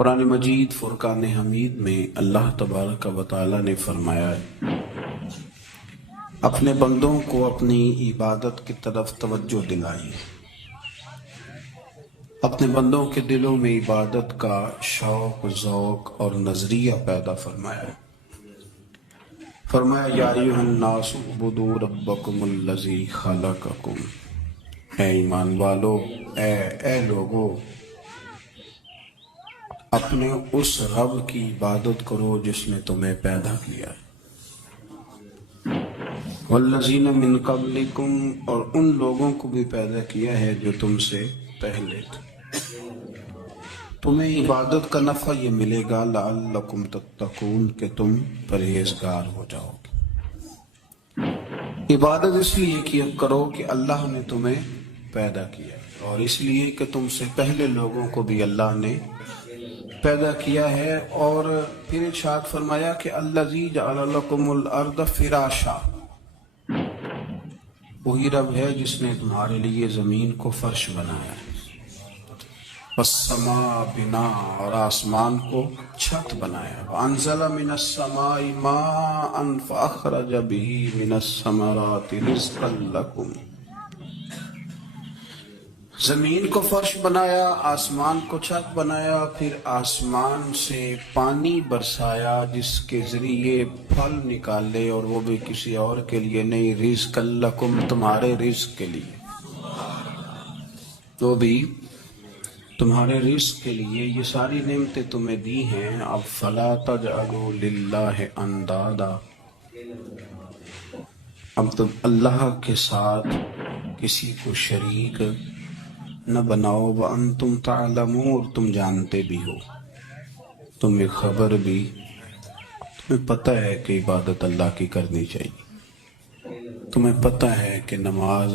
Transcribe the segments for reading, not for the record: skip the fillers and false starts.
قرآن مجید فرقان حمید میں اللہ تبارک و تعالی نے فرمایا ہے اپنے بندوں کو اپنی عبادت کی طرف توجہ دلائیے، اپنے بندوں کے دلوں میں عبادت کا شوق، ذوق اور نظریہ پیدا فرمایا ہے۔ فرمایا یا ایھا الناس اعبدوا ربکم الذی خلقکم، اے ایمان والو، اے لوگو، اپنے اس رب کی عبادت کرو جس نے تمہیں پیدا کیا ہے، والذین من قبلکم، اور ان لوگوں کو بھی پیدا کیا ہے جو تم سے پہلے تھے۔ تمہیں عبادت کا نفع یہ ملے گا لعلکم تتقون، کہ تم پرہیزگار ہو جاؤ گے۔ عبادت اس لیے کیا کرو کہ اللہ نے تمہیں پیدا کیا، اور اس لیے کہ تم سے پہلے لوگوں کو بھی اللہ نے پیدا کیا ہے۔ اور پھر ارشاد فرمایا کہ الذی جعل لکم الارض فراشا، وہی رب ہے جس نے تمہارے لیے زمین کو فرش بنایا ہے، والسماء بناء، اور آسمان کو چھت بنایا، وانزل من السماء ماء فاخرج به من الثمرات رزقا لکم، زمین کو فرش بنایا، آسمان کو چھت بنایا، پھر آسمان سے پانی برسایا جس کے ذریعے پھل نکالے، اور وہ بھی کسی اور کے لیے نہیں، رزقا لکم، تمہارے رزق کے لیے، وہ بھی تمہارے رزق کے لیے۔ یہ ساری نعمتیں تمہیں دی ہیں، اب فلا تجعلوا للہ اندادا، اب تم اللہ کے ساتھ کسی کو شریک نہ بناؤ، وانتم تعلمون، تم جانتے بھی ہو، تمہیں خبر بھی، تمہیں پتہ ہے کہ عبادت اللہ کی کرنی چاہیے، تمہیں پتہ ہے کہ نماز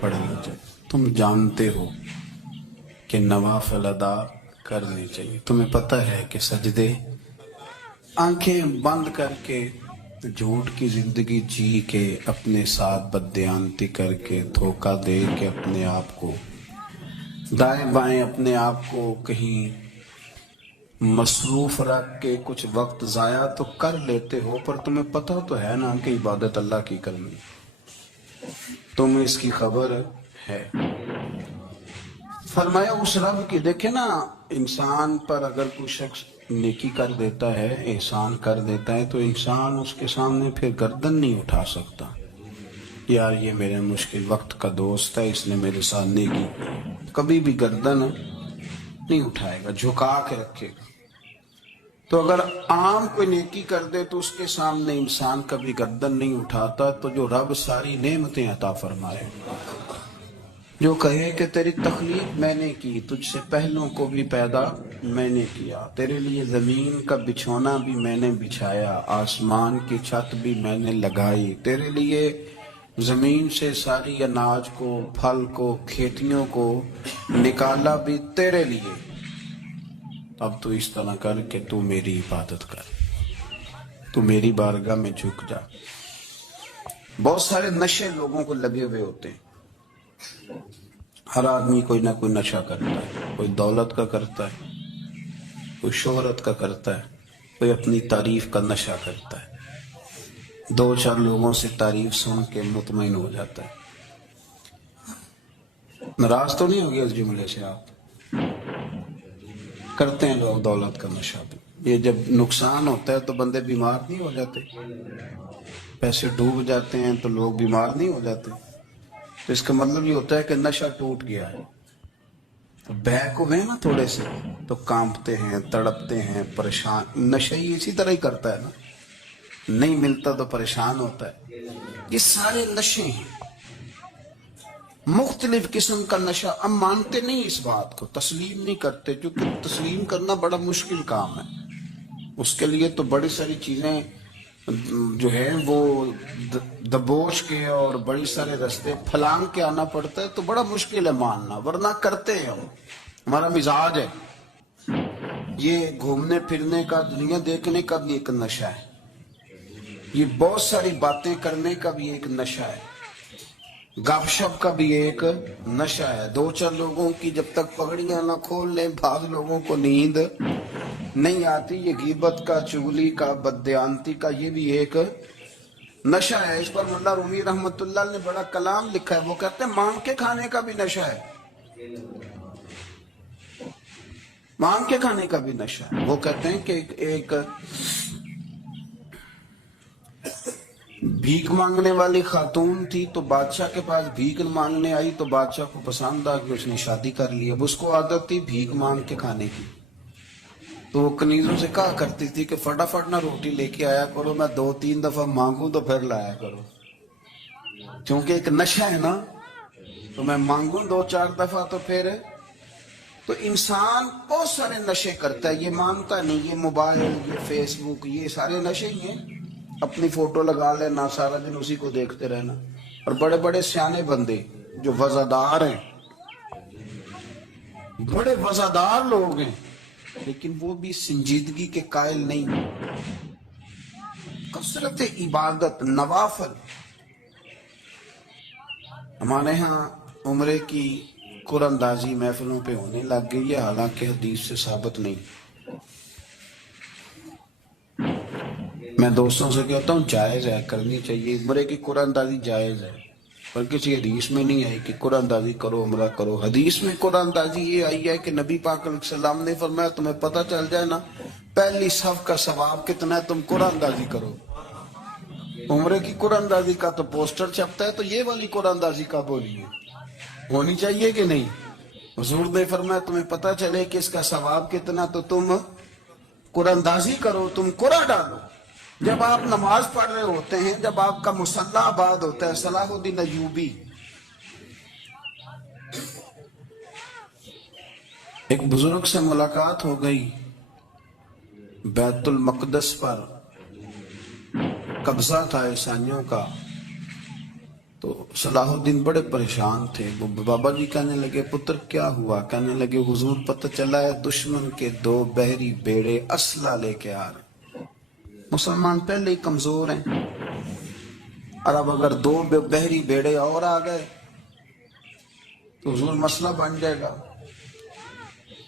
پڑھنی چاہیے، تم جانتے ہو کہ نوافل ادا کرنی چاہیے، تمہیں پتہ ہے کہ سجدے آنکھیں بند کر کے جھوٹ کی زندگی جی کے، اپنے ساتھ بددیانتی کر کے، دھوکہ دے کے، اپنے آپ کو دائیں بائیں، اپنے آپ کو کہیں مصروف رکھ کے کچھ وقت ضائع تو کر لیتے ہو، پر تمہیں پتہ تو ہے نا کہ عبادت اللہ کی کرنی، تمہیں اس کی خبر ہے۔ فرمایا اس رب کی، دیکھیں نا، انسان پر اگر کوئی شخص نیکی کر دیتا ہے، احسان کر دیتا ہے، تو انسان اس کے سامنے پھر گردن نہیں اٹھا سکتا، یار یہ میرے مشکل وقت کا دوست ہے، اس نے میرے ساتھ نیکی کی، کبھی بھی گردن نہیں اٹھائے گا، جھکا کے رکھے گا۔ تو اگر عام کوئی نیکی کر دے تو اس کے سامنے انسان کبھی گردن نہیں اٹھاتا، تو جو رب ساری نعمتیں عطا فرمائے، جو کہے کہ تیری تخلیق میں نے کی، تجھ سے پہلوں کو بھی پیدا میں نے کیا، تیرے لیے زمین کا بچھونا بھی میں نے بچھایا، آسمان کی چھت بھی میں نے لگائی، تیرے لیے زمین سے ساری اناج کو، پھل کو، کھیتیوں کو نکالا بھی تیرے لیے، اب تو اس طرح کر کہ تو میری عبادت کر، تو میری بارگاہ میں جھک جا۔ بہت سارے نشے لوگوں کو لگے ہوئے ہوتے ہیں، ہر آدمی کوئی نہ کوئی نشہ کرتا ہے، کوئی دولت کا کرتا ہے، کوئی شہرت کا کرتا ہے، کوئی اپنی تعریف کا نشہ کرتا ہے، دو چار لوگوں سے تعریف سن کے مطمئن ہو جاتا ہے۔ ناراض تو نہیں ہو گیا اس جملے سے؟ آپ کرتے ہیں لوگ دولت کا نشہ بھی، یہ جب نقصان ہوتا ہے تو بندے بیمار نہیں ہو جاتے، پیسے ڈوب جاتے ہیں تو لوگ بیمار نہیں ہو جاتے، تو اس کا مطلب یہ ہوتا ہے کہ نشہ ٹوٹ گیا ہے۔ بہک ہوئے نا تھوڑے سے تو کانپتے ہیں، تڑپتے ہیں، پریشان، نشہ ہی اسی طرح ہی کرتا ہے نا، نہیں ملتا تو پریشان ہوتا ہے۔ یہ سارے نشے ہیں، مختلف قسم کا نشہ، ہم مانتے نہیں اس بات کو، تسلیم نہیں کرتے، کیونکہ تسلیم کرنا بڑا مشکل کام ہے، اس کے لیے تو بڑی ساری چیزیں جو ہے وہ دبوچ کے اور بڑی سارے رستے پھلانگ کے آنا پڑتا ہے، تو بڑا مشکل ہے ماننا، ورنہ کرتے ہیں ہم، ہمارا مزاج ہے۔ یہ گھومنے پھرنے کا، دنیا دیکھنے کا بھی ایک نشہ ہے، یہ بہت ساری باتیں کرنے کا بھی ایک نشہ ہے، گپ شپ کا بھی ایک نشہ ہے، دو چار لوگوں کی جب تک پگڑیاں نہ کھول لیں، بعض لوگوں کو نیند نہیں آتی. یہ غیبت کا، چغلی کا، بددیانتی کا یہ بھی ایک نشہ ہے. اس پر مولا رومی رحمت اللہ نے بڑا کلام لکھا ہے. وہ کہتے ہیں مانگ کے کھانے کا بھی نشہ ہے، مانگ کے کھانے کا بھی نشہ ہے. وہ کہتے ہیں کہ ایک بھیک مانگنے والی خاتون تھی، تو بادشاہ کے پاس بھیک مانگنے آئی تو بادشاہ کو پسند آ گئی، اس نے شادی کر لی. اب اس کو عادت تھی بھیک مانگ کے کھانے کی، تو وہ کنیزوں سے کہا کرتی تھی کہ فٹافٹ نہ روٹی لے کے آیا کرو، میں 2-3 دفعہ مانگوں تو پھر لایا کرو. چونکہ ایک نشہ ہے نا، تو میں مانگوں 2-4 دفعہ تو پھر. تو انسان بہت سارے نشے کرتا ہے، یہ مانتا نہیں. یہ موبائل، یہ فیس بک، یہ سارے نشے ہی ہیں. اپنی فوٹو لگا لینا، سارا دن اسی کو دیکھتے رہنا. اور بڑے بڑے سیانے بندے جو وزادار ہیں، بڑے وزادار لوگ ہیں، لیکن وہ بھی سنجیدگی کے قائل نہیں. کثرت عبادت، نوافل. ہمارے ہاں عمرے کی قراندازی محفلوں پہ ہونے لگ گئی ہے، حالانکہ حدیث سے ثابت نہیں. میں دوستوں سے کہتا ہوں جائز ہے، کرنی چاہیے. عمرے کی قراندازی جائز ہے، پر کسی حدیث میں نہیں آئی کہ قراندازی کرو، عمرہ کرو. حدیث میں قراندازی یہ آئی ہے کہ نبی پاک علیہ السلام نے فرمایا تمہیں پتہ چل جائے نا پہلی صف کا ثواب کتنا ہے، تم قراندازی کرو. عمرے کی قراندازی کا تو پوسٹر چھپتا ہے، تو یہ والی قراندازی کا بولیے ہونی چاہیے کہ نہیں. حضور نے فرمایا تمہیں پتہ چلے کہ اس کا ثواب کتنا تو تم قراندازی کرو، تم قرآن ڈالو. جب آپ نماز پڑھ رہے ہوتے ہیں، جب آپ کا مصلی آباد ہوتا ہے. صلاح الدین ایوبی، ایک بزرگ سے ملاقات ہو گئی، بیت المقدس پر قبضہ تھا عیسائیوں کا. تو صلاح الدین بڑے پریشان تھے. وہ بابا جی کہنے لگے پتر کیا ہوا؟ کہنے لگے حضور پتہ چلا ہے دشمن کے 2 بحری بیڑے اسلحہ لے کے آ رہے. مسلمان پہلے ہی کمزور ہیں، اور اب اگر 2 بحری بیڑے اور آ گئے تو حضور مسئلہ بن جائے گا.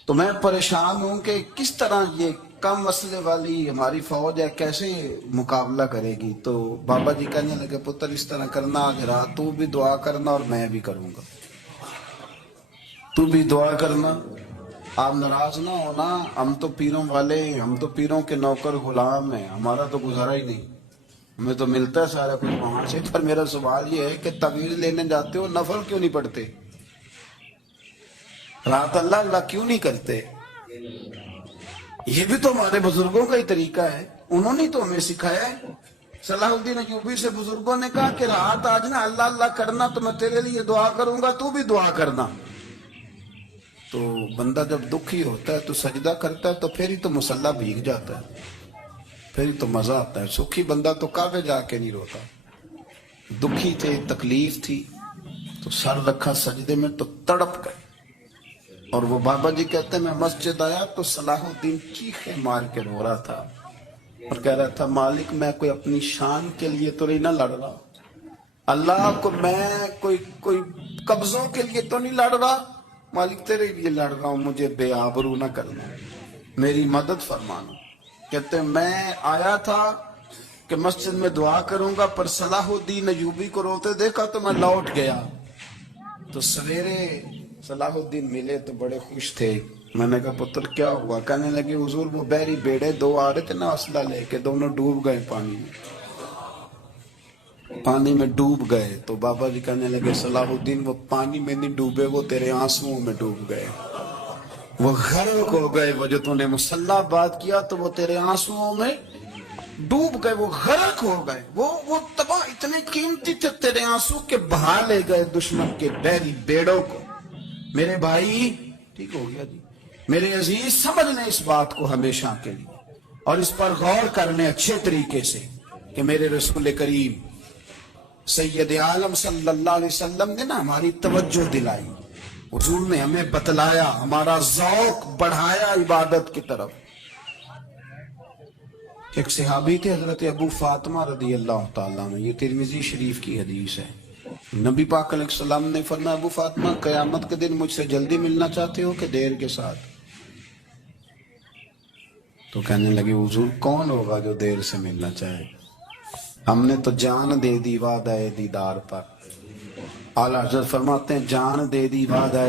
تو میں پریشان ہوں کہ کس طرح یہ کم مسئلے والی ہماری فوج ہے کیسے مقابلہ کرے گی. تو بابا جی کہنے لگے پتر اس طرح کرنا، آج رات تو بھی دعا کرنا اور میں بھی کروں گا. تو بھی دعا کرنا، آپ ناراض نہ ہونا. ہم تو پیروں والے، ہم تو پیروں کے نوکر غلام ہیں، ہمارا تو گزارا ہی نہیں، ہمیں تو ملتا ہے سارا کچھ وہاں سے. پر میرا سوال یہ ہے کہ تعویذ لینے جاتے ہو، نفل کیوں نہیں پڑھتے؟ رات اللہ اللہ کیوں نہیں کرتے؟ یہ بھی تو ہمارے بزرگوں کا ہی طریقہ ہے، انہوں نے تو ہمیں سکھایا ہے. صلاح الدین ایوبی سے بزرگوں نے کہا کہ رات آج نا اللہ اللہ کرنا، تو میں تیرے لیے دعا کروں گا، تو بھی دعا کرنا. تو بندہ جب دکھی ہوتا ہے تو سجدہ کرتا ہے، تو پھر ہی تو مصلی بھیگ جاتا ہے، پھر ہی تو مزہ آتا ہے. سکھی بندہ تو کعبے جا کے نہیں روتا. دکھی تھے، تکلیف تھی، تو سر رکھا سجدے میں تو تڑپ گئے. اور وہ بابا جی کہتے ہیں میں مسجد آیا تو صلاح الدین چیخے مار کے رو رہا تھا اور کہہ رہا تھا مالک میں کوئی اپنی شان کے لیے تو نہیں نہ لڑ رہا، اللہ کو میں کوئی قبضوں کے لیے تو نہیں لڑ رہا، مالک تیرے لیے لڑ رہا ہوں، مجھے بے آبرو نہ کرنا، میری مدد فرمانا. کہتے ہیں میں آیا تھا کہ مسجد میں دعا کروں گا، پر صلاح الدین ایوبی کو روتے دیکھا تو میں لوٹ گیا. تو سویرے صلاح الدین ملے تو بڑے خوش تھے. میں نے کہا پتر کیا ہوا؟ کہنے لگے حضور وہ بحری بیڑے 2 آ رہے تھے نا اسلحہ لے کے، دونوں ڈوب گئے پانی میں ڈوب گئے. تو بابا جی کہنے لگے صلاح الدین وہ پانی میں نہیں ڈوبے، وہ تیرے آنسوؤں میں ڈوب گئے، وہ غرق ہو گئے. وہ جو تو نے مصلی بات کیا تو وہ تیرے آنسوؤں میں ڈوب گئے، وہ غرق ہو گئے، وہ تباہ اتنے قیمتی تھے تیرے آنسو کے بہا لے گئے دشمن کے بحری بیڑوں کو. میرے بھائی ٹھیک ہو گیا جی، میرے عزیز سمجھ لیں اس بات کو ہمیشہ کے لیے، اور اس پر غور کرنے اچھے طریقے سے کہ میرے رسول کریم سید عالم صلی اللہ علیہ وسلم نے نا ہماری توجہ دلائی، حضور نے ہمیں بتلایا، ہمارا ذوق بڑھایا عبادت کی طرف. ایک صحابی تھے حضرت ابو فاطمہ رضی اللہ تعالیٰ عنہ، یہ ترمذی شریف کی حدیث ہے. نبی پاک علیہ السلام نے فرمایا ابو فاطمہ قیامت کے دن مجھ سے جلدی ملنا چاہتے ہو کہ دیر کے ساتھ؟ تو کہنے لگے حضور کون ہوگا جو دیر سے ملنا چاہے؟ ہم نے تو جان دے دی وعدہ دیدار پر. اعلیٰ حضرت فرماتے ہیں جان دے دی وعدہ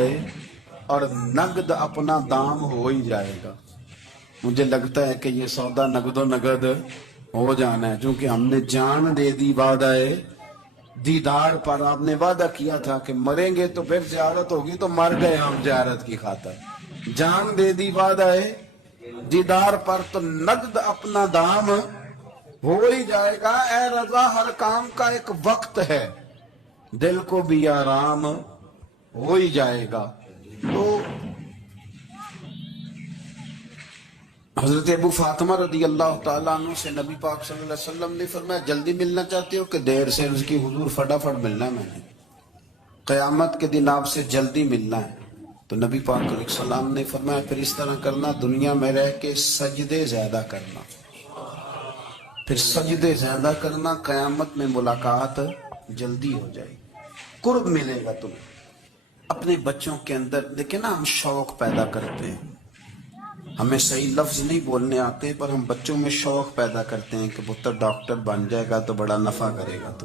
اور نقد اپنا دام ہو ہی جائے گا. مجھے لگتا ہے کہ یہ سودا نقد و نقد ہو جانا ہے، چونکہ ہم نے جان دے دی وعدہ دیدار پر. آپ نے وعدہ کیا تھا کہ مریں گے تو پھر زیارت ہوگی، تو مر گئے ہم زیارت کی خاطر. جان دے دی وعدہ دیدار پر تو نقد اپنا دام ہو ہی جائے گا. اے رضا ہر کام کا ایک وقت ہے، دل کو بھی آرام ہو ہی جائے گا. تو حضرت ابو فاطمہ رضی اللہ تعالیٰ عنہ سے نبی پاک صلی اللہ علیہ وسلم نے فرمایا جلدی ملنا چاہتے ہو کہ دیر سے؟ اس کی حضور فٹافٹ ملنا ہے، میں نے قیامت کے دن آپ سے جلدی ملنا ہے. تو نبی پاک علیہ السلام نے فرمایا پھر اس طرح کرنا، دنیا میں رہ کے سجدے زیادہ کرنا، پھر سجدے زیادہ کرنا، قیامت میں ملاقات جلدی ہو جائے، قرب ملے گا تمہیں. اپنے بچوں کے اندر دیکھیں نا، ہم شوق پیدا کرتے ہیں، ہمیں صحیح لفظ نہیں بولنے آتے پر ہم بچوں میں شوق پیدا کرتے ہیں کہ پتر ڈاکٹر بن جائے گا تو بڑا نفع کرے گا،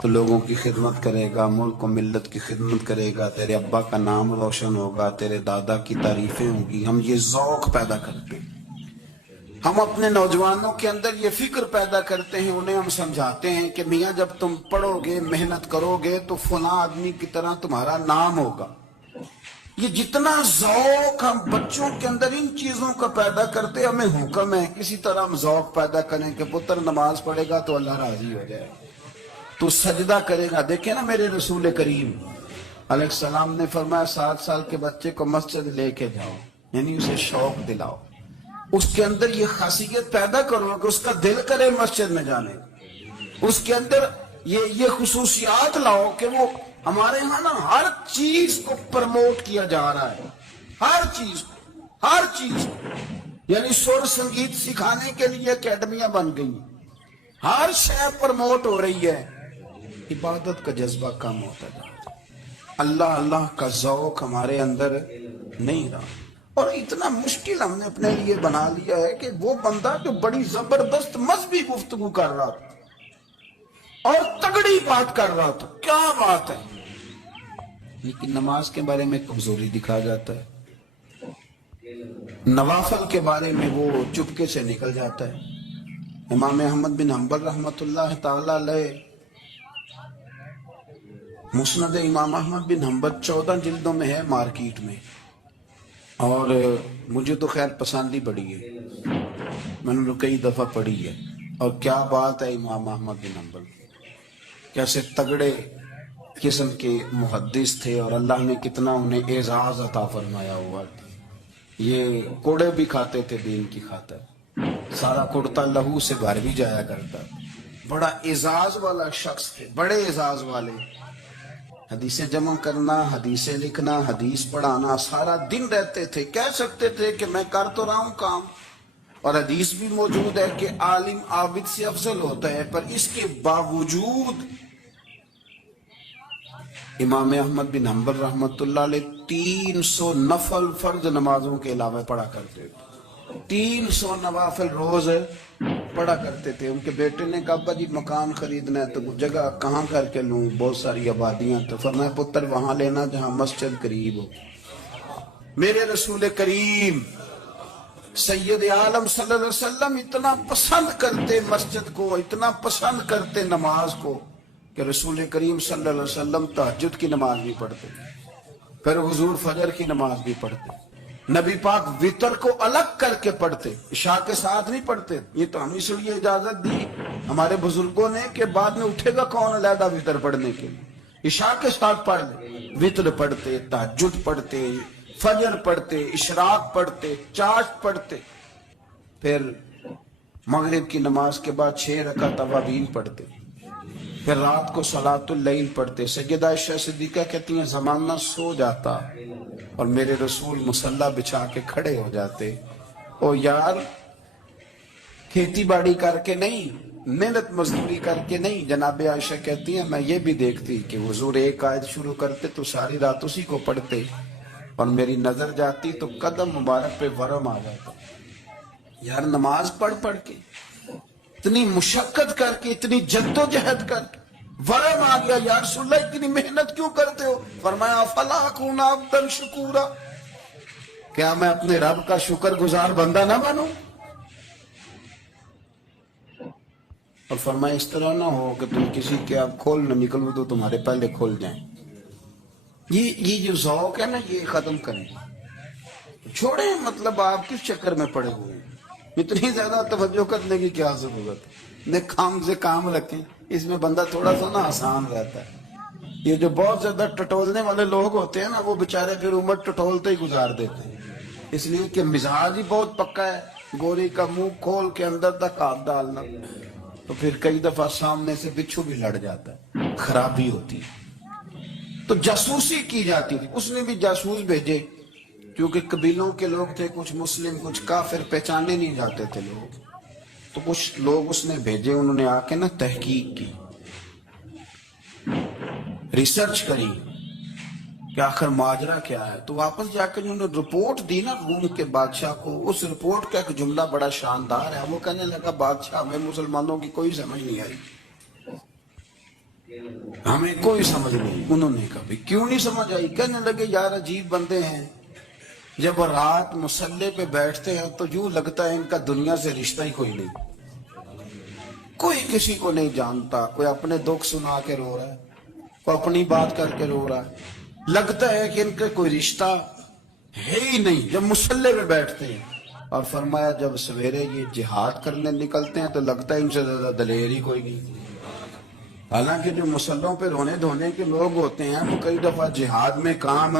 تو لوگوں کی خدمت کرے گا، ملک و ملت کی خدمت کرے گا، تیرے ابا کا نام روشن ہوگا، تیرے دادا کی تعریفیں ہوں گی. ہم یہ ذوق پیدا کرتے ہیں. ہم اپنے نوجوانوں کے اندر یہ فکر پیدا کرتے ہیں، انہیں ہم سمجھاتے ہیں کہ میاں جب تم پڑھو گے، محنت کرو گے تو فلاں آدمی کی طرح تمہارا نام ہوگا. یہ جتنا ذوق ہم بچوں کے اندر ان چیزوں کا پیدا کرتے، ہمیں حکم ہے کسی طرح ہم ذوق پیدا کریں کہ پتر نماز پڑھے گا تو اللہ راضی ہو جائے، تو سجدہ کرے گا. دیکھیں نا میرے رسول کریم علیہ السلام نے فرمایا 7 سال کے بچے کو مسجد لے کے جاؤ، یعنی اسے شوق دلاؤ، اس کے اندر یہ خاصیت پیدا کرو کہ اس کا دل کرے مسجد میں جانے، اس کے اندر یہ خصوصیات لاؤ کہ وہ ہمارے ہاں نا ہر چیز کو پرموٹ کیا جا رہا ہے، ہر چیز یعنی سر سنگیت سکھانے کے لیے اکیڈمیاں بن گئی، ہر شے پرموٹ ہو رہی ہے. عبادت کا جذبہ کم ہوتا جا رہا ہے، اللہ کا ذوق ہمارے اندر نہیں رہا. اور اتنا مشکل ہم نے اپنے لیے بنا لیا ہے کہ وہ بندہ جو بڑی زبردست مذہبی گفتگو کر رہا تھا اور تگڑی بات کر رہا تھا، کیا بات ہے، لیکن نماز کے بارے میں کمزوری دکھا جاتا ہے، نوافل کے بارے میں وہ چپکے سے نکل جاتا ہے. امام احمد بن حنبل رحمۃ اللہ تعالی علیہ، مسند امام احمد بن حنبل 14 جلدوں میں ہے مارکیٹ میں، اور مجھے تو خیر پسند ہی بڑی ہے، میں نے کئی دفعہ پڑھی ہے. اور کیا بات ہے امام احمد بن حنبل، کیسے تگڑے قسم کے محدث تھے، اور اللہ نے کتنا انہیں اعزاز عطا فرمایا ہوا. یہ کوڑے بھی کھاتے تھے دین کی خاطر، سارا کرتا لہو سے بھر بھی جایا کرتا. بڑا اعزاز والا شخص تھے، بڑے اعزاز والے. حدیثیں جمع کرنا، حدیثیں لکھنا، حدیث پڑھانا، سارا دن رہتے تھے. کہہ سکتے تھے کہ میں کر تو رہا ہوں کام، اور حدیث بھی موجود ہے کہ عالم عابد سے افضل ہوتا ہے، پر اس کے باوجود امام احمد بن حنبل رحمۃ اللہ علیہ 300 نفل فرض نمازوں کے علاوہ پڑھا کرتے تھے. 300 نوافل روز پڑھا کرتے تھے. ان کے بیٹے نے کہا ابا جی مکان خریدنا ہے تو جگہ کہاں کر کے لوں، بہت ساری آبادیاں. تو فرمایا پتر وہاں لینا جہاں مسجد قریب ہو. میرے رسول کریم سید عالم صلی اللہ علیہ وسلم اتنا پسند کرتے مسجد کو، اتنا پسند کرتے نماز کو، کہ رسول کریم صلی اللہ علیہ وسلم تہجد کی نماز بھی پڑھتے، پھر حضور فجر کی نماز بھی پڑھتے. نبی پاک وتر کو الگ کر کے پڑھتے، عشاء کے ساتھ نہیں پڑھتے. یہ تو ہم اس لیے اجازت دی ہمارے بزرگوں نے کہ بعد میں اٹھے گا کون علیحدہ وتر پڑھنے کے لیے، عشاء کے ساتھ پڑھ لے. وتر پڑھتے، تہجد پڑھتے، فجر پڑھتے، اشراق پڑھتے، چاشت پڑھتے، پھر مغرب کی نماز کے بعد 6 رکعت اوابین پڑھتے، پھر رات کو صلاۃ اللیل پڑھتے. سیدہ عائشہ صدیقہ کہتی ہیں زمانہ سو جاتا اور میرے رسول مصلی بچھا کے کھڑے ہو جاتے. او یار کھیتی باڑی کر کے نہیں، محنت مزدوری کر کے نہیں. جناب عائشہ کہتی ہیں میں یہ بھی دیکھتی کہ حضور ایک آیت شروع کرتے تو ساری رات اسی کو پڑھتے، اور میری نظر جاتی تو قدم مبارک پہ ورم آ جاتا. یار نماز پڑھ پڑھ کے، اتنی مشقت کر کے، اتنی جد و جہد کر کے ورم آ گیا، یا رسول اللہ اتنی محنت کیوں کرتے ہو؟ فرمایا افلا اکون عبدا شکورا، کیا میں اپنے رب کا شکر گزار بندہ نہ بنوں؟ اور فرمایا اس طرح نہ ہو کہ تم کسی کے آپ کھول نہ نکلو تو تمہارے پہلے کھول جائیں۔ یہ جو ذوق ہے نا، یہ ختم کریں، چھوڑیں، مطلب آپ کس چکر میں پڑے ہوئے ہیں؟ اتنی زیادہ توجہ کرنے کی کیا ضرورت ہے؟ نے کام سے کام رکھیں، اس میں بندہ تھوڑا سا نا آسان رہتا ہے۔ یہ جو بہت زیادہ ٹٹولنے والے لوگ ہوتے ہیں نا، وہ بےچارے پھر عمر ٹٹولتے ہی گزار دیتے ہیں، اس لیے کہ مزاج ہی بہت پکا ہے، گوری کا منہ کھول کے اندر تک ہاتھ ڈالنا، تو پھر کئی دفعہ سامنے سے بچھو بھی لڑ جاتا ہے، خرابی ہوتی ہے۔ تو جاسوسی کی جاتی تھی، اس نے بھی جاسوس بھیجے، کیونکہ قبیلوں کے لوگ تھے، کچھ مسلم کچھ کافر، پہچانے نہیں جاتے تھے لوگ، تو کچھ لوگ اس نے بھیجے، انہوں نے آ کے نا تحقیق کی، ریسرچ کری کہ آخر ماجرا کیا ہے۔ تو واپس جا کے انہوں نے رپورٹ دی نا روم کے بادشاہ کو، اس رپورٹ کا ایک جملہ بڑا شاندار ہے، وہ کہنے لگا بادشاہ ہمیں مسلمانوں کی کوئی سمجھ نہیں آئی، ہمیں کوئی سمجھ نہیں۔ انہوں نے کہا بھی کیوں نہیں سمجھ آئی؟ کہنے لگے یار عجیب بندے ہیں، جب رات مصلے پہ بیٹھتے ہیں تو یوں لگتا ہے ان کا دنیا سے رشتہ ہی کوئی نہیں، کوئی کسی کو نہیں جانتا، کوئی اپنے دکھ سنا کے رو رہا ہے، کوئی اپنی بات کر کے رو رہا ہے، لگتا ہے کہ ان کا کوئی رشتہ ہے ہی نہیں جب مصلے پہ بیٹھتے ہیں۔ اور فرمایا جب سویرے یہ جہاد کرنے نکلتے ہیں تو لگتا ہے ان سے زیادہ دلیر ہی کوئی نہیں۔ حالانکہ جو مسلوں پہ رونے دھونے کے لوگ ہوتے ہیں وہ کئی دفعہ جہاد میں کام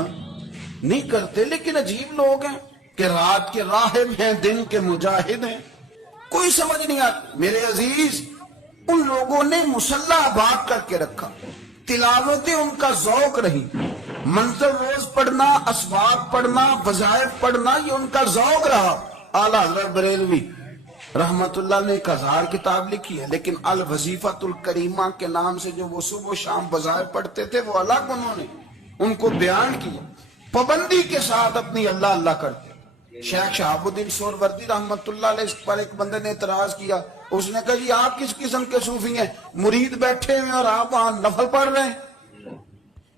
نہیں کرتے، لیکن عجیب لوگ ہیں کہ رات کے راہب ہیں، دن کے مجاہد ہیں، کوئی سمجھ نہیں آتی۔ میرے عزیز، ان لوگوں نے مسلح آباد کر کے رکھا، تلاوتیں ان کا ذوق رہی، منظر روز پڑھنا، اسباق پڑھنا، وظائف پڑھنا، یہ ان کا ذوق رہا۔ اعلیٰ حضرت بریلوی رحمت اللہ نے 1000 کتاب لکھی ہے، لیکن الوظیفۃ الکریمہ کے نام سے جو وہ صبح و شام وظائف پڑھتے تھے، وہ الگ انہوں نے ان کو بیان کیا، پابندی کے ساتھ اپنی اللہ اللہ کرتے۔ شیخ شہاب الدین سہروردی رحمت اللہ علیہ اس پر ایک بندے نے اعتراض کیا، اس نے کہا جی آپ کس قسم کے صوفی ہیں، مرید بیٹھے ہیں اور آپ وہاں نفل پڑھ رہے ہیں؟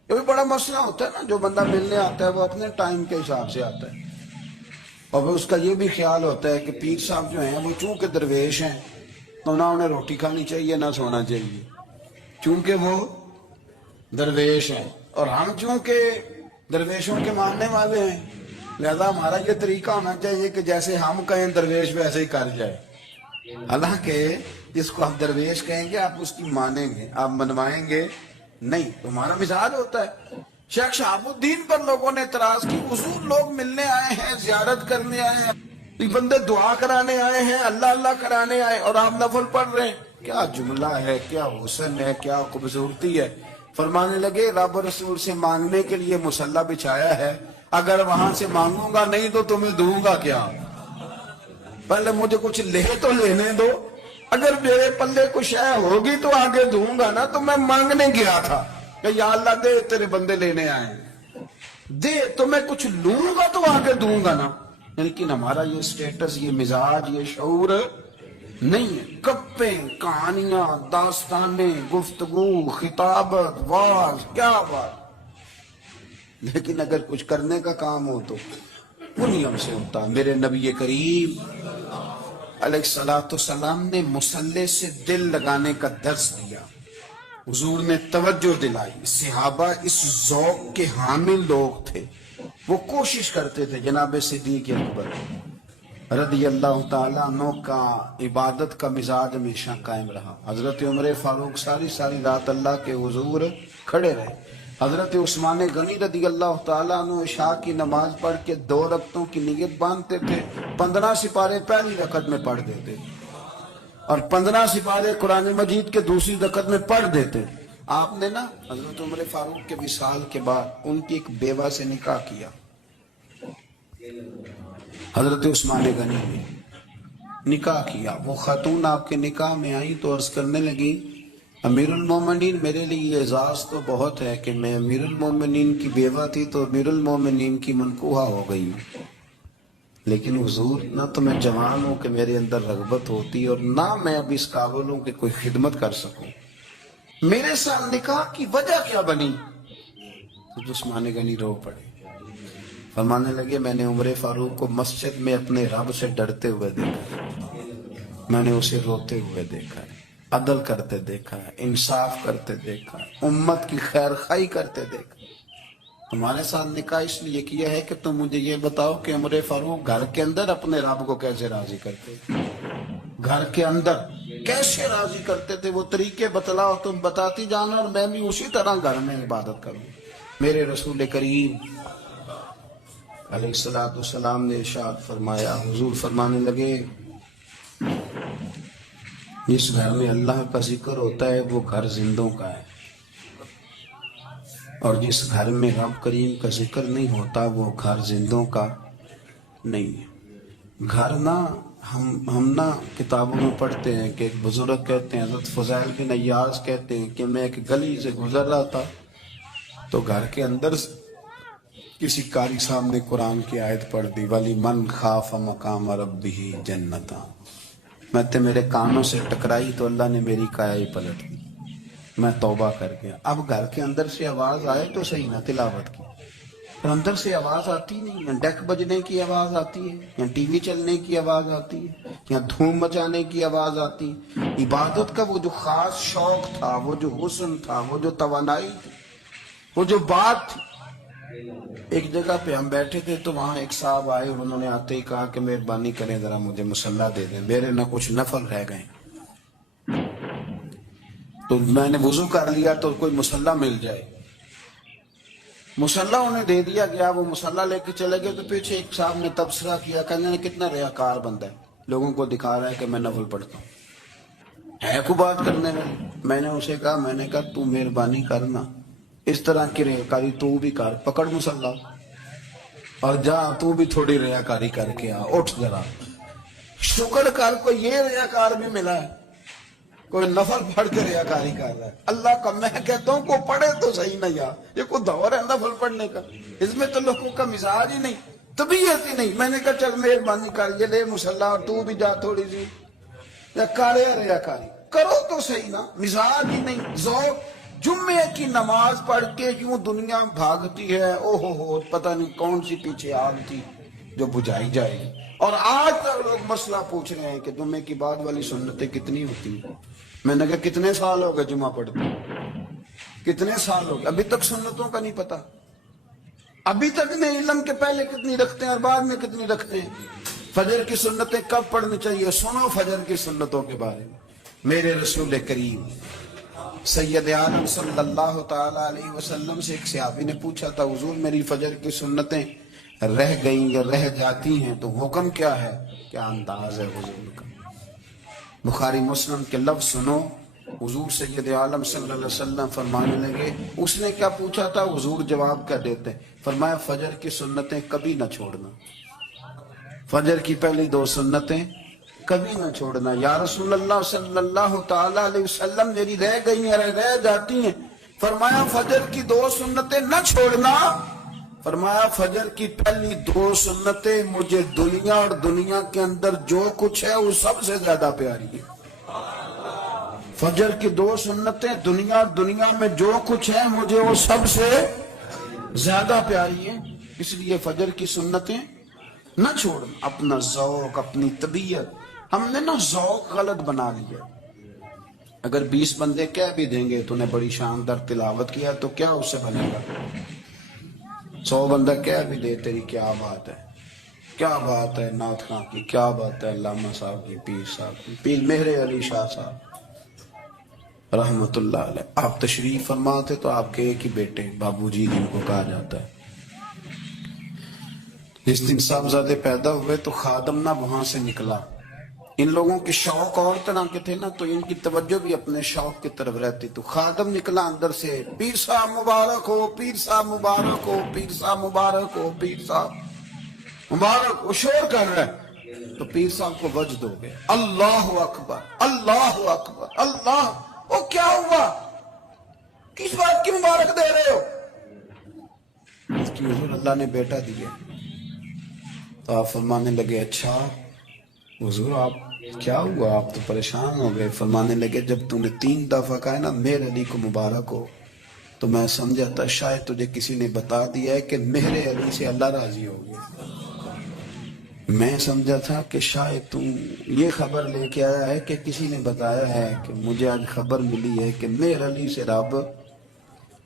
یہ بھی بڑا مسئلہ ہوتا ہے نا، جو بندہ ملنے آتا ہے وہ اپنے ٹائم کے حساب سے آتا ہے، اور اس کا یہ بھی خیال ہوتا ہے کہ پیر صاحب جو ہیں وہ چونکہ درویش ہیں تو نہ انہیں روٹی کھانی چاہیے نہ سونا چاہیے، چونکہ وہ درویش ہیں، اور ہم چونکہ درویشوں کے ماننے والے ہیں، لہذا ہمارا یہ طریقہ ہونا چاہیے کہ جیسے ہم کہیں درویش ویسے ہی کر جائے۔ حالانکہ جس کو آپ درویش کہیں گے آپ اس کی مانیں گے، آپ منوائیں گے نہیں، تمہارا مزاج ہوتا ہے۔ شیخ شہاب الدین پر لوگوں نے اعتراض کی، حضور لوگ ملنے آئے ہیں، زیارت کرنے آئے ہیں، یہ بندے دعا کرانے آئے ہیں، اللہ اللہ کرانے آئے، اور آپ نفل پڑھ رہے ہیں، کیا جملہ ہے، کیا حسن ہے، کیا خوبصورتی ہے۔ فرمانے لگے رب رسول سے مانگنے کے لیے مصلی بچھایا ہے، اگر وہاں سے مانگوں گا نہیں تو تمہیں دوں گا کیا؟ پہلے مجھے کچھ لے تو لینے دو، اگر میرے پلے کچھ شے ہوگی تو آگے دوں گا نا، تو میں مانگنے گیا تھا کہ یا اللہ دے، تیرے بندے لینے آئے ہیں، دے تو میں کچھ لوں گا تو آگے دوں گا نا۔ لیکن ہمارا یہ سٹیٹس، یہ مزاج، یہ شعور نہیں ہے۔ گپیں، کہانیاں، داستانیں، گفتگو، خطابت، واز، کیا بات، لیکن اگر کچھ کرنے کا کام ہو تو وہ نہیں ہم سے ہوتا۔ میرے نبی کریم علیہ السلام نے مصلی سے دل لگانے کا درس دیا، حضور نے توجہ دلائی، صحابہ اس ذوق کے حامل لوگ تھے، وہ کوشش کرتے تھے۔ جناب صدیق اکبر رضی اللہ تعالیٰ عنہ کا عبادت کا مزاج ہمیشہ قائم رہا۔ حضرت عمر فاروق ساری رات اللہ کے حضور کھڑے رہے۔ حضرت عثمان غنی رضی اللہ تعالیٰ عنہ عشاء کی نماز پڑھ کے 2 رکعتوں کی نیت باندھتے تھے، 15 سپارے پہلی رکعت میں پڑھ دیتے اور 15 سپارے قرآن مجید کے دوسری رکعت میں پڑھ دیتے۔ آپ نے نا حضرت عمر فاروق کے وصال کے بعد ان کی ایک بیوہ سے نکاح کیا، حضرت عثمان غنی نے نکاح کیا۔ وہ خاتون آپ کے نکاح میں آئی تو عرض کرنے لگی، امیر المومنین میرے لیے اعزاز تو بہت ہے کہ میں امیر المومنین کی بیوہ تھی تو امیر المومنین کی منکوحہ ہو گئی، لیکن حضور نہ تو میں جوان ہوں کہ میرے اندر رغبت ہوتی اور نہ میں اب اس قابل ہوں کہ کوئی خدمت کر سکوں، میرے ساتھ نکاح کی وجہ کیا بنی؟ تو عثمان غنی رو پڑے، فرمانے لگے میں نے عمر فاروق کو مسجد میں اپنے رب سے ڈرتے ہوئے دیکھا، میں نے اسے روتے ہوئے دیکھا ہے، عدل کرتے دیکھا ہے، انصاف کرتے دیکھا ہے، امت کی خیر خواہی کرتے دیکھا۔ تمہارے ساتھ نکاح اس لیے کیا ہے کہ تم مجھے یہ بتاؤ کہ عمر فاروق گھر کے اندر اپنے رب کو کیسے راضی کرتے، گھر کے اندر کیسے راضی کرتے تھے، وہ طریقے بتلاؤ، تم بتاتی جانا اور میں بھی اسی طرح گھر میں عبادت کروں۔ میرے رسول کریم علیہ السلام نے ارشاد فرمایا، حضور فرمانے لگے جس گھر میں اللہ کا ذکر ہوتا ہے وہ گھر زندوں کا ہے، اور جس گھر میں رب کریم کا ذکر نہیں ہوتا وہ گھر زندوں کا نہیں ہے۔ گھر نا ہم نا کتابوں میں پڑھتے ہیں کہ ایک بزرگ کہتے ہیں، حضرت فضیل بن عیاض کہتے ہیں کہ میں ایک گلی سے گزر رہا تھا تو گھر کے اندر کسی قاری صاحب نے قرآن کی آیت پڑھ دی، ولی من خاف مقام ربہ جنتا، میں تے میرے کانوں سے ٹکرائی تو اللہ نے میری کایا ہی پلٹ دی، میں توبہ کر گیا۔ اب گھر کے اندر سے آواز آئے تو صحیح نہ تلاوت کی، تو اندر سے آواز آتی نہیں ہے، ڈیک بجنے کی آواز آتی ہے، یا ٹی وی چلنے کی آواز آتی ہے، یا دھوم مچانے کی آواز آتی ہے۔ عبادت کا وہ جو خاص شوق تھا، وہ جو حسن تھا، وہ جو توانائی تھی، وہ جو بات تھی۔ ایک جگہ پہ ہم بیٹھے تھے تو وہاں ایک صاحب آئے، انہوں نے آتے ہی کہا کہ مہربانی کریں ذرا مجھے مصلی دے دیں، میرے نہ کچھ نفل رہ گئے۔ تو میں نے وضو کر لیا تو کوئی مصلی مل جائے، مصلی انہیں دے دیا گیا، وہ مصلی لے کے چلے گئے تو پیچھے ایک صاحب نے تبصرہ کیا، کہنے نے کتنا ریاکار بندہ ہے، لوگوں کو دکھا رہا ہے کہ میں نفل پڑھتا ہوں، ہے کو بات کرنے میں۔ میں نے اسے کہا، میں نے کہا تو مہربانی کرنا اس طرح کی ریاکاری تو بھی کر، پکڑ مصلی اور جا تو بھی تھوڑی ریاکاری کر کے آ، اٹھ ذرا، شکر کر کوئی یہ ریاکار بھی ملا ہے، کوئی نفل پڑھ کے ریاکاری کر رہا ہے۔ اللہ کا میں کہتا ہوں کو پڑھے تو صحیح نہ، یار یہ کوئی دور ہے نفل پڑھنے کا، اس میں تو لوگوں کا مزاج ہی نہیں، طبیعت ہی نہیں۔ میں نے کہا چل مہربانی کر یہ لے مصلی اور تو بھی جا تھوڑی سی ریاکاری کرو تو صحیح نا، مزاج ہی نہیں، ذوق۔ جمعے کی نماز پڑھ کے یوں دنیا بھاگتی ہے، ہو پتہ نہیں کون سی پیچھے آگ تھی جو بجھائی جائے گی، اور آج تک لوگ مسئلہ پوچھ رہے ہیں کہ جمعے کی بعد والی سنتیں کتنی ہوتی ہیں۔ میں نے کہا کتنے سال ہو گئے جمعہ پڑھتے، کتنے سال ہو گئے، ابھی تک سنتوں کا نہیں پتا، ابھی تک نہیں علم کے پہلے کتنی رکھتے ہیں اور بعد میں کتنی رکھتے ہیں۔ فجر کی سنتیں کب پڑھنی چاہیے، سنو فجر کی سنتوں کے بارے میں۔ میرے رسول کریم سید عالم صلی اللہ تعالی علیہ وسلم سے ایک صحابی نے پوچھا تھا، حضور میری فجر کی سنتیں رہ گئیں یا رہ جاتی ہیں تو حکم کیا ہے؟ کیا انداز ہے حضور کا، بخاری مسلم کے لفظ سنو۔ حضور سید عالم صلی اللہ علیہ وسلم فرمانے لگے، اس نے کیا پوچھا تھا، حضور جواب کیا دیتے، فرمایا فجر کی سنتیں کبھی نہ چھوڑنا، فجر کی پہلی 2 سنتیں کبھی نہ چھوڑنا۔ یا رسول اللہ صلی اللہ تعالی علیہ وسلم میری رہ گئی ہیں، رہ جاتی ہیں، فرمایا فجر کی 2 سنتیں نہ چھوڑنا، فرمایا فجر کی پہلی 2 سنتیں مجھے دنیا اور دنیا کے اندر جو کچھ ہے وہ سب سے زیادہ پیاری ہے۔ فجر کی 2 سنتیں دنیا اور دنیا میں جو کچھ ہے مجھے وہ سب سے زیادہ پیاری ہیں، اس لیے فجر کی سنتیں نہ چھوڑنا۔ اپنا ذوق، اپنی طبیعت، ہم نے نا ذوق غلط بنا لیا۔ اگر 20 بندے کہہ بھی دیں گے تو نے بڑی شاندار تلاوت کیا تو کیا اس سے بنے گا، 100 بندہ کہہ بھی دے تیری کیا بات ہے، کیا بات ہے نعت خاں کی، کیا بات ہے علامہ صاحب کی، پیر صاحب کی، پیر مہر علی شاہ صاحب رحمت اللہ علیہ۔ آپ تشریف فرما تھے تو آپ کے ایک ہی بیٹے بابو جی جن کو کہا جاتا ہے، جس دن صاحبزادے پیدا ہوئے تو خادم نہ وہاں سے نکلا۔ ان لوگوں کے شوق اور طرح کے تھے نا، تو ان کی توجہ بھی اپنے شوق کی طرف رہتی، تو خادم نکلا اندر سے، پیر صاحب مبارک ہو، پیر صاحب مبارک ہو، پیر صاحب مبارک ہو، پیر صاحب مبارک ہو، شور کر رہا ہے۔ تو پیر صاحب کو وجد ہو گیا، اللہ اکبر، اللہ اکبر، اللہ، وہ کیا ہوا، کس بات کی مبارک دے رہے ہو؟ اس کی حضور اللہ نے بیٹا دیا، تو آپ فرمانے لگے اچھا حضور آپ کیا ہوا، آپ تو پریشان ہو گئے؟ فرمانے لگے جب تم نے 3 دفعہ کہا نا مہر علی کو مبارک ہو، تو میں سمجھا تھا شاید تجھے کسی نے بتا دیا ہے کہ مہر علی سے اللہ راضی ہو گیا۔ میں سمجھا تھا کہ شاید تم یہ خبر لے کے آیا ہے کہ کسی نے بتایا ہے کہ مجھے آج خبر ملی ہے کہ مہر علی سے رب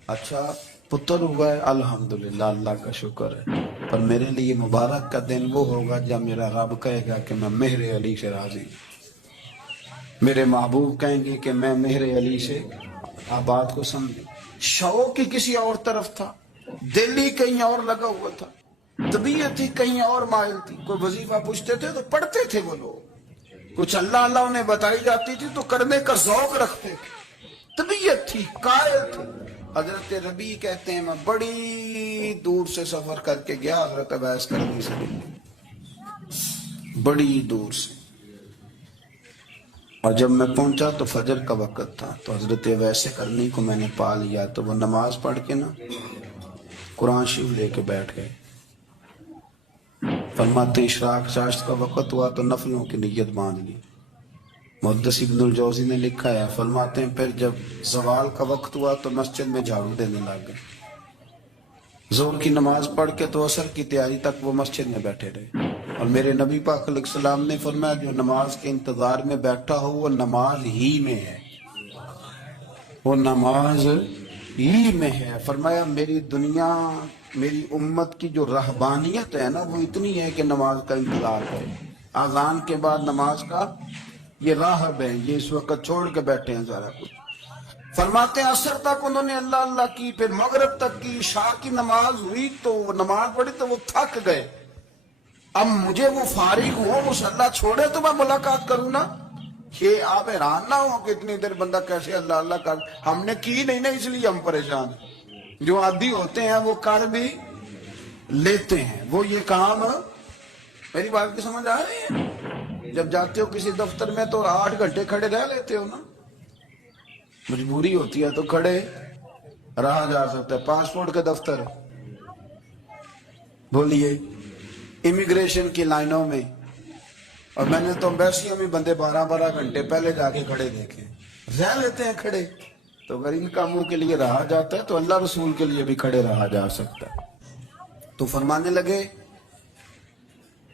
اچھا پتر ہوا ہے، الحمدللہ اللہ کا شکر ہے، پر میرے لیے مبارک کا دن وہ ہوگا جب میرا رب کہے گا کہ میں مہر علی سے راضی ہوں، میرے محبوب کہیں گے کہ میں مہر علی سے۔ آپ بات کو سمجھیں، شوق ہی کسی اور طرف تھا، دل ہی کہیں اور لگا ہوا تھا، طبیعت ہی کہیں اور مائل تھی۔ کوئی وظیفہ پوچھتے تھے تو پڑھتے تھے وہ لوگ، کچھ اللہ اللہ انہیں بتائی جاتی تھی تو کرنے کا ذوق رکھتے تھے، طبیعت تھی، قائل تھی۔ حضرت ربیع کہتے ہیں میں بڑی دور سے سفر کر کے گیا حضرت اویس کرنی سے ملنے، بڑی دور سے، اور جب میں پہنچا تو فجر کا وقت تھا، تو حضرت اویس کرنی کو میں نے پا لیا، تو وہ نماز پڑھ کے نا قرآن شریف لے کے بیٹھ گئے۔ فرماتے اشراق چاشت کا وقت ہوا تو نفلوں کی نیت باندھ لی۔ محدث ابن الجوزی نے لکھا ہے، فرماتے ہیں پھر جب زوال کا وقت ہوا تو مسجد میں جھاڑو دینے لگ گئے، ظہر کی نماز پڑھ کے تو عصر کی تیاری تک وہ مسجد میں بیٹھے رہے۔ اور میرے نبی پاک علیہ السلام نے فرمایا جو نماز کے انتظار میں بیٹھا ہو وہ نماز ہی میں ہے، وہ نماز ہی میں ہے۔ فرمایا میری دنیا، میری امت کی جو رہبانیت ہے نا وہ اتنی ہے کہ نماز کا انتظار کرے، اذان کے بعد نماز کا، یہ راہب ہیں، یہ اس وقت چھوڑ کے بیٹھے ہیں سارا کچھ۔ فرماتے ہیں عصر تک انہوں نے اللہ اللہ کی، پھر مغرب تک کی، عشاء کی نماز ہوئی تو وہ نماز پڑھی تو وہ تھک گئے، اب مجھے وہ فارغ ہو، مصلی چھوڑے تو میں ملاقات کروں نا۔ یہ آپ حیران نہ ہو کہ اتنی دیر بندہ کیسے اللہ اللہ کر، ہم نے کی نہیں نا اس لیے ہم پریشان ہیں، جو عادی ہوتے ہیں وہ کر بھی لیتے ہیں، وہ یہ کام۔ میری بات کی سمجھ آ رہی ہے؟ جب جاتے ہو کسی دفتر میں تو 8 گھنٹے کھڑے رہ لیتے ہو نا، مجبوری ہوتی ہے تو کھڑے رہا جا سکتا ہے۔ پاسپورٹ کے دفتر بولیے، امیگریشن کی لائنوں میں، اور میں نے تو امبیسیوں میں بندے 12 گھنٹے پہلے جا کے کھڑے دیکھے، رہ لیتے ہیں کھڑے۔ تو اگر ان کاموں کے لیے رہا جاتا ہے تو اللہ رسول کے لیے بھی کھڑے رہا جا سکتا ہے۔ تو فرمانے لگے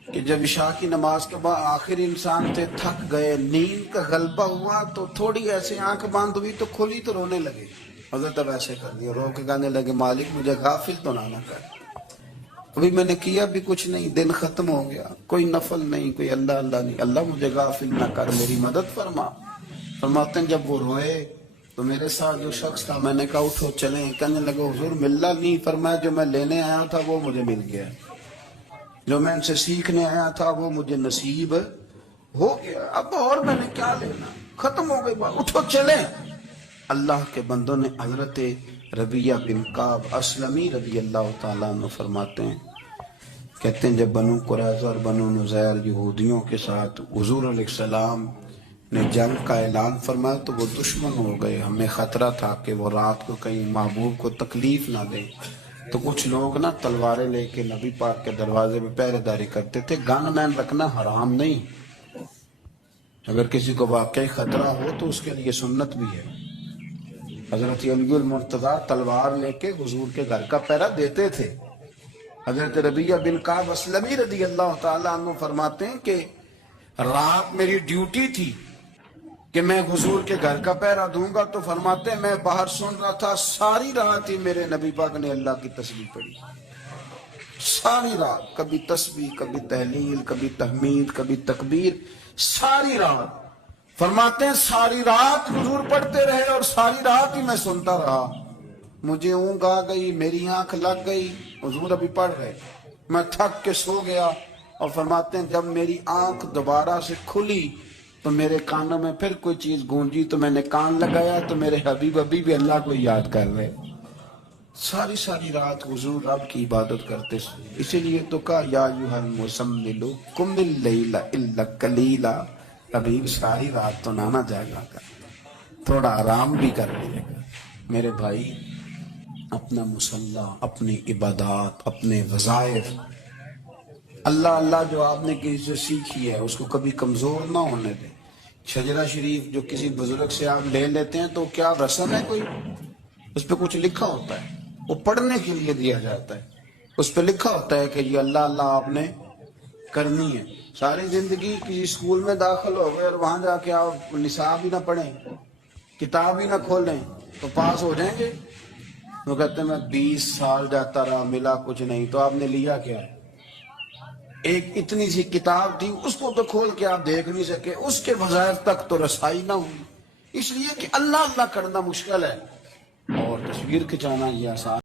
کہ جب عشاء کی نماز کے بعد آخر انسان تھے، تھک گئے، نیند کا غلبہ ہوا تو تھوڑی ایسے آنکھ بند ہوئی تو کھلی تو رونے لگے۔ حضرت اب ایسے کر دیا، رو کے کہنے لگے مالک مجھے غافل تو نہ کر، ابھی میں نے کیا بھی کچھ نہیں، دن ختم ہو گیا، کوئی نفل نہیں، کوئی اللہ اللہ نہیں، اللہ مجھے غافل نہ کر، میری مدد فرما۔ فرماتے ہیں جب وہ روئے تو میرے ساتھ جو شخص تھا میں نے کہا اٹھو چلیں، کہنے لگے حضور ملنا نہیں، فرمایا جو میں لینے آیا تھا وہ مجھے مل گیا، جو میں ان سے سیکھنے آیا تھا وہ مجھے نصیب ہو گیا، اب اور میں نے کیا لینا، ختم ہو گئی بات، اٹھو چلیں۔ اللہ کے بندوں نے حضرت ربیعہ بن کعب اسلمی رضی اللہ تعالیٰ عنہ فرماتے ہیں، کہتے ہیں جب بنو قریظہ اور بنو نذیر یہودیوں کے ساتھ حضور علیہ السلام نے جنگ کا اعلان فرمایا تو وہ دشمن ہو گئے، ہمیں خطرہ تھا کہ وہ رات کو کہیں محبوب کو تکلیف نہ دیں، تو کچھ لوگ نا تلواریں لے کے نبی پاک کے دروازے میں پہرے داری کرتے تھے۔ گن مین رکھنا حرام نہیں، اگر کسی کو واقعی خطرہ ہو تو اس کے لیے سنت بھی ہے۔ حضرت علی المرتضیٰ تلوار لے کے حضور کے گھر کا پہرا دیتے تھے۔ حضرت ربیعہ بن کعب اسلمی رضی اللہ تعالیٰ عنہ فرماتے ہیں کہ رات میری ڈیوٹی تھی کہ میں حضور کے گھر کا پہرا دوں گا، تو فرماتے ہیں میں باہر سن رہا تھا، ساری رات ہی میرے نبی پاک نے اللہ کی تسبیح پڑھی، ساری رات، کبھی تسبیح، کبھی تحلیل، کبھی تحمید، کبھی تکبیر، ساری رات۔ فرماتے ہیں ساری رات حضور پڑھتے رہے اور ساری رات ہی میں سنتا رہا، مجھے اونگ آ گئی، میری آنکھ لگ گئی، حضور ابھی پڑھ رہے، میں تھک کے سو گیا۔ اور فرماتے ہیں جب میری آنکھ دوبارہ سے کھلی تو میرے کانوں میں پھر کوئی چیز گونجی، تو میں نے کان لگایا تو میرے حبیب ابھی بھی اللہ کو یاد کر رہے، ساری رات حضور رب کی عبادت کرتے سو۔ اسی لیے تو کہا یا ایھا المزمل قم اللیل الا قلیلا، ابھی ساری رات تو نہ جاگا کر، تھوڑا آرام بھی کر لیے گا۔ میرے بھائی اپنا مصلی، اپنی عبادات، اپنے وظائف اللہ اللہ جو آپ نے کسی سے سیکھی ہے اس کو کبھی کمزور نہ ہونے دیں. شجرہ شریف جو کسی بزرگ سے آپ لے لیتے ہیں تو کیا رسم ہے کوئی؟ اس پہ کچھ لکھا ہوتا ہے، وہ پڑھنے کے لیے دیا جاتا ہے. اس پہ لکھا ہوتا ہے کہ یہ اللہ اللہ آپ نے کرنی ہے. ساری زندگی کسی اسکول میں داخل ہو گئے اور وہاں جا کے آپ نصاب ہی نہ پڑھیں، کتاب ہی نہ کھولیں تو پاس ہو جائیں گے؟ وہ کہتے ہیں میں 20 سال جاتا رہا ملا کچھ نہیں. تو آپ نے لیا کیا؟ ایک اتنی سی کتاب تھی، اس کو تو کھول کے آپ دیکھ نہیں سکے، اس کے وظائف تک تو رسائی نہ ہوئی. اس لیے کہ اللہ اللہ کرنا مشکل ہے اور تصویر کھنچانا یہ آسان.